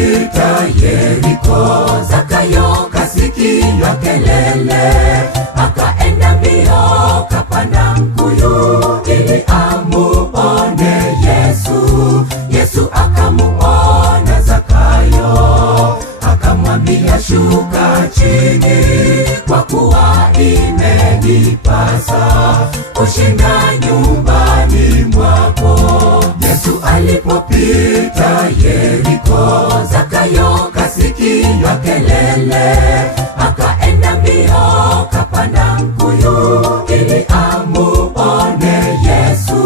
alipopita Yeriko, Zakayo kasikia kelele, akaenda mbio kapanda mkuyu ili amuone Yesu. Yesu akamuona Zakayo, akamwambia shuka chini, kwa kuwa imenipasa kushinda nyumbani mwako. Yesu alipopita Yeriko, Zakayo kasikia kelele, akaenda mbio kapanda mkuyu ili amuone Yesu.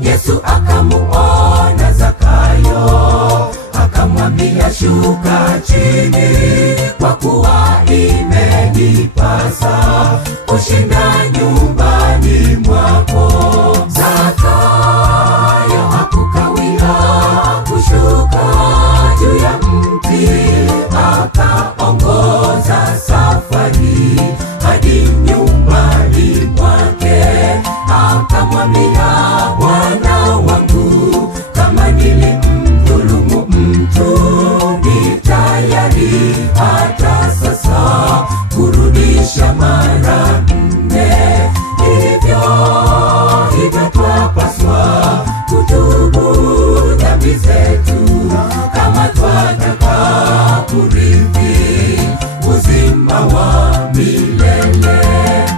Yesu akamuona Zakayo, akamwambia shuka chini, kwa kuwa imenipasa kushinda nyumbani mwako. Zakayo hakukawia kushuka juu ya mti, akaongoza safari hadi nyumbani mwake. Akamwambia, Bwana wangu, kama nilimdhulumu mtu, ni tayari hata sasa kurudisha mara 4. Hivyo twapaswa kutubu dhambi zetu, kama twataka kurithi uzima wa milele.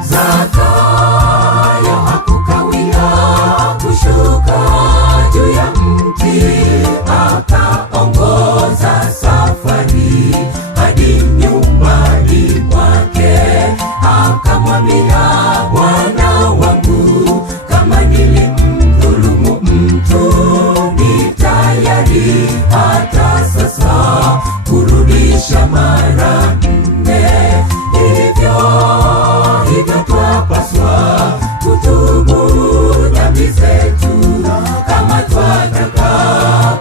Zakayo hakukawia kushuka juu ya mti, akaongoza safari hadi nyumbani mwake. Akamwambia, Bwana wangu, kama nilimdhulumu mtu, ni tayari hata sasa kurudisha mara 4. Hivyo twapaswa kutubu dhambi zetu, kama twataka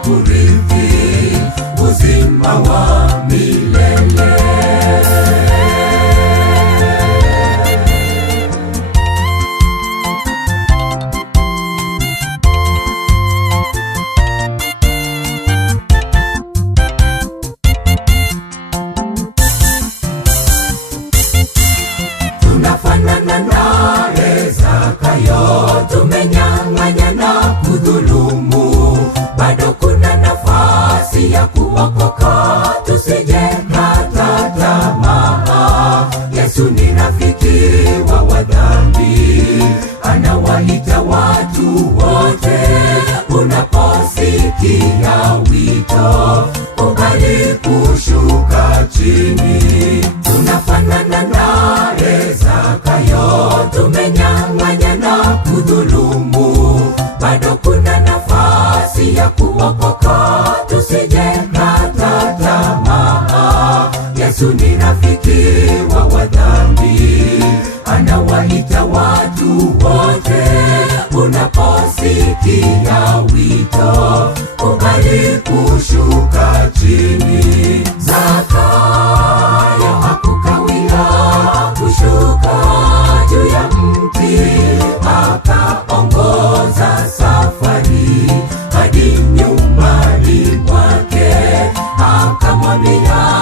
kurithi uzima wa milele. Tunafanana naye Zakayo, tumenyang'anyana kudhulumu, bado kuna nafasi ya kuokoka, tusije kata tamaa. Yesu ni rafiki wa wadhambi, anawaita watu wote. Unaposikia wito, kubali kushuka chini. Tunafanana naye Zakayo, tumenyang'anyana kudhulumu, bado kuna nafasi ya kuokoka, tusije kata tamaa. Yesu ni rafiki wa wadhambi, anawaita watu wote. Unaposikia wito, kubali kushuka chini. Zakayo hakukawia kushuka juu ya mti, akaongoza safari hadi nyumbani mwake. Akamwambia,